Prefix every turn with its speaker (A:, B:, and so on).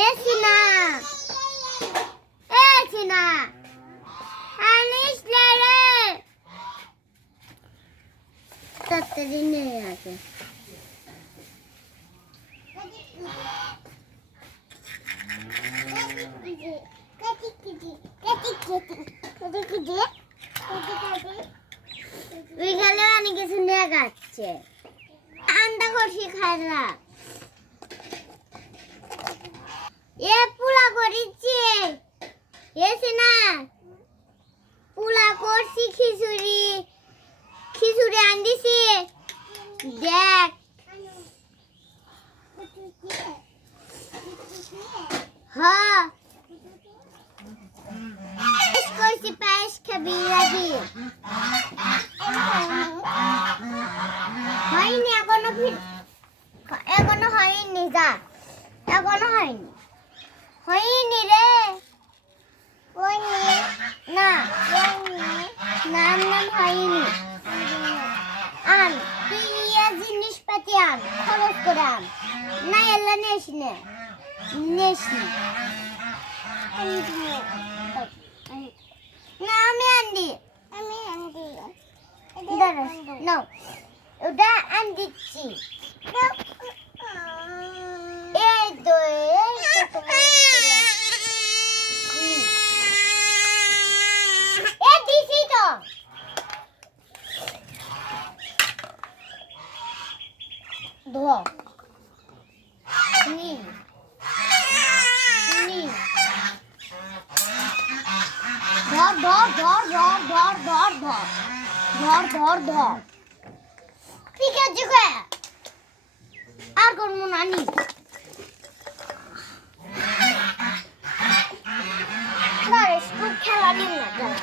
A: AC না AC না আনিস রে। বিকালে অনেক কিছু নিয়ে আন্দা করছি খারাপ এ পুলা করিছি এসে না পুলা করছি খিচুড়ি। খিচুড়ি আনদিছি দেখ। হ্যাঁ করছি পায়েস খাবি রাখি হয়নি, এখনও এখনও হয়নি, যা। এখনও হয়নি। হয়নি রে। হয়নি। না নাম নাম হয়নি। আন তুই ইয়া জিনিসপাতি আন খরচ করে আন না এলা নেস নে। নেস নে। আমি আনদি আমি আনদি দাঁড়াস নাও। ওটা আন দিচ্ছি ধো নি নি ধর ধর ধর ধর ধর ধর ধর। ধর ধর ধর। ঠিক আছে আর কোন মন আনি খেলা নিন না